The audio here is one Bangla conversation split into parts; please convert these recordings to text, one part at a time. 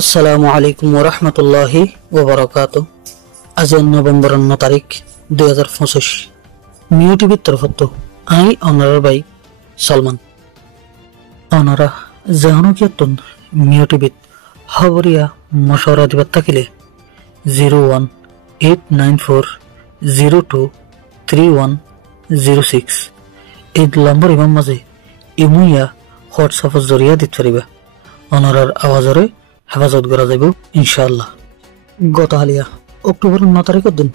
আসসালামু আলাইকুম ওয়া রাহমাতুল্লাহি ওয়া বারাকাতুহু। আজ নভেম্বর 9 তারিখ 2025 মিউ টিভির তরফত আই অনারার ভাই সালমান অনারা জাহানুকিয়াতন মিউ টিভিত খবরিয়া মশওয়ারা দিবার থাকিলে 01894023106 এই নম্বর ইমাম মাঝে ইমুইয়া হোয়াটসঅ্যাপের জরিয়া দিতে পারিবা। অনারার আওয়াজরে হেফাজত করা যাব ইনশাআল্লাহ। গত হালিয়া অক্টোবর 9 তারিখের দিন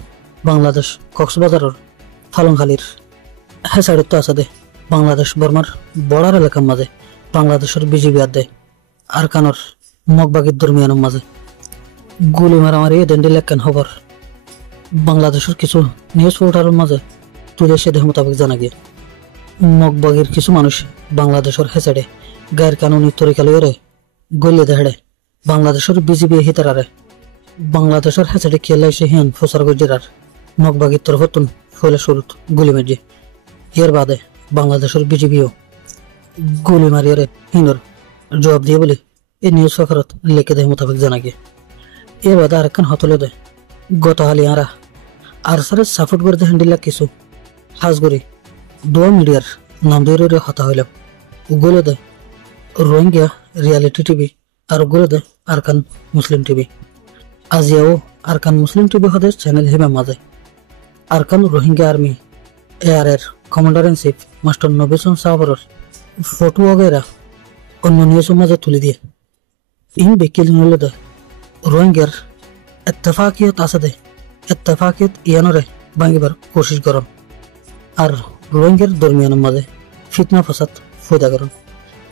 বাংলাদেশ কক্সবাজারের ফালংখালির হেসাইডত আছে দে বাংলাদেশ বর্মার বর্ডার এলাকার মাঝে বাংলাদেশের বিজিবি আদায় আর কানর মগবাগির দরমিয়ানের মাঝে গুলি মারামারি দেন্ডি লেখেন খবর বাংলাদেশের কিছু নিউজ পোর্টালের মাঝে তুলে সে দেহ মোতাবেক জানা গিয়ে মগবাগির কিছু মানুষ বাংলাদেশের হেসাইডে গায়ের কানুনি তরিকা লইরে গলিয়ে দেহাড়ে বাংলাদেশের বিজিবি হিতারারে বাংলাদেশের হেসাইডে খেলাইছে হিয়ান ফসার গজিরার মগবাগির তরফতুন ফলে শুরুত গুলি মারি এর বাদে বাংলাদেশের বিজিবিও গুলি মারিয়ারে হিনর জবাব দিয়ে বলে এই নিউজ পেপারত লেখে দেহ মোতাবেক জানা গিয়ে এর বাদে আরেকখান হতলে দেয় গত হালি আরা আর সারে সাপোর্ট করে হ্যান্ডিলা কিছু হাজগরি দোয়া মিডিয়ার নাম দিয়ে হতা হইলাম উগলে দেয় রোহিঙ্গা রিয়ালিটি টিভি আর উগলে দেয় আরকান মুসলিম টিভি আজিয়াও আরকান মুসলিম টিভি হদের চ্যানেল হিমে মাঝে আরকান রোহিঙ্গা আর্মি এআর এর কমান্ডার ইন চিফ মাস্টার নবিসন সাহবরের ফটো वगैरह অন্য নিউজের মাঝে তুলে দিয়ে ইন বেকিল নিলে দেয় রোহিঙ্গার ইত্তেফাকিয়ত আছে দে ইত্তেফাকিয়ত ইয়ানরে ভাঙিবার কোশিশ করন আর রোহিঙ্গার দরমিয়ানের মাঝে ফিতনা ফাসাদ ফয়দা করন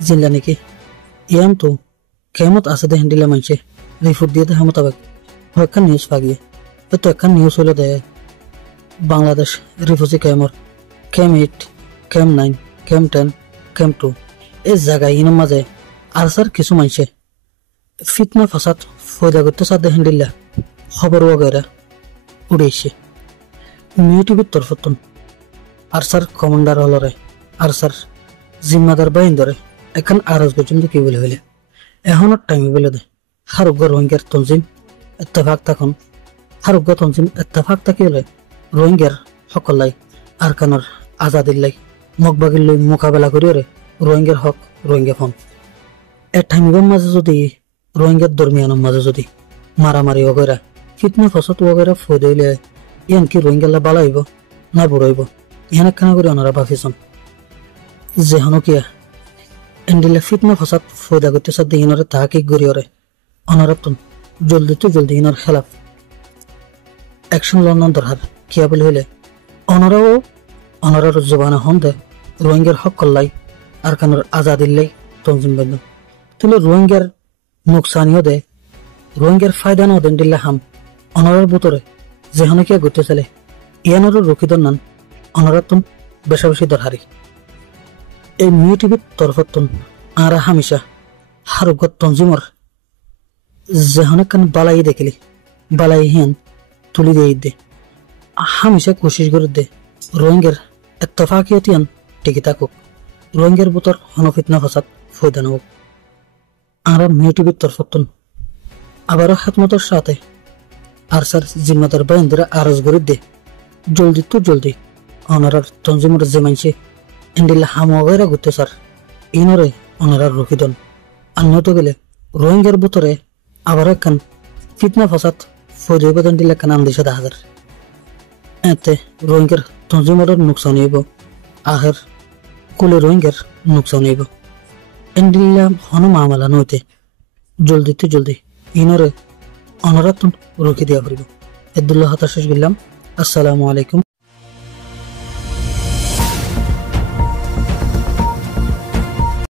জিল্লা নাকি ইয়ান তো কেমত আছে দে হ্যান্ডিলা মানছে রিপোর্ট দিয়ে দেয় মোতাবেক হয়খান নিউজ পাগিয়ে তো একখান নিউজ হলে দেয় বাংলাদেশ রিফিউজি ক্যাম্পর ক্যাম্প 8 ক্যাম্প 9 ক্যাম্প 10 ক্যাম্প 2 এই জায়গায় ইনের মাঝে আর স্যার কিছু মানছে ফিতনা ফাসাদ ফয়দা করতে সাথে হ্যান্ডিল্লা খবর वगैरह উড়েছে মিউ টিভির তরফতন আর স্যার কমান্ডার হলরে আর স্যার জিম্মাদার বাইন ধরে এখন আরজ পর্যন্ত কি বলে হইলে এখনো টাইম বলে দে হারুগ্য রোহিঙ্গার তনজিম ইত্তেফাক তখন হারুগ্য তনজিম ইত্তেফাক থাকিলে রোহিঙ্গার সকলাই আর কানর আজাদিল্লাই মগবাগির লই মোকাবেলা করিয়ে রোহিঙ্গার হক রোহিঙ্গা ফোন এর টাইমের মাঝে যদি রোহিঙ্গার দরমিয়ানের মাঝে যদি মারামারি वगैरह ফিতনা ফসত वगैरह ফয়দা হইলে ইয়ান কি রোহিঙ্গাল্লা বালা হইব না বুড়ো হইব ইহান একখানা করে ওনারা ভাবিছেন যে হনকিয়া এন্ডিলা ফিতনা ফসাদ ফয়দা করতে সাথে ইনরে তাহাকিক গড়িয়রে অনারতন জলদি ইনর খেলাফ অ্যাকশন লন দরকার কিয়া বলে হইলে অনারার জবানা হন দে রোহিঙ্গার হক কল্লাই আর কানোর আজাদিল্লাই তনজিম বন্ধ তুলে রোহিঙ্গার নুকসানিও দে রোহিঙ্গার ফায়দা ন দেন দিল্লা হাম অনারার বুতরে যেখানে কিয়া ঘুরতে চলে ইয়ানোর রকিদর নান অনারাতন বেশি দরহারি এই মিউ টিভির তরফতন আরা হামিশা হারুগত তনজিমর যেখানে কান বালাই দেখিলি বালাই হিয়ান তুলি দিয়ে দে হামিশা কোশিশ করে দে রোহিঙ্গার ইত্তেফাকিয়তিয়ান টিকি থাকুক রোহিঙ্গার বুতর হনফিতনা ফাসাদ ফয়দা নওক আরা মিউ টিভির তরফতন আবারও হাতমতর সাথে আর স্যার জিম্মাদার বাইন্দরা আরজ করে দে জলদি অনারার তনজিমর যে মানছে এন্ডিল্লা হাম वगैरह ঘুরতে স্যার ইনরে অনারার রকিদন আন্নত গেলে রোহিঙ্গার বুতরে আবার একখান ফিতনা ফাসাদ ফয়দা বেদন দিল্লা কান আন্দিশা হাজার এতে রোহিঙ্গার তনজিমরের নুকসান হইব আহের কুলে রোহিঙ্গার নুকসান হইব এন্ডিল্লা হন মামলা নইতে জলদি ইনরে অনারাতন রকি দেওয়া করিব। আব্দুল্লাহ হাতাশেষ গেলাম। আসসালামু আলাইকুম।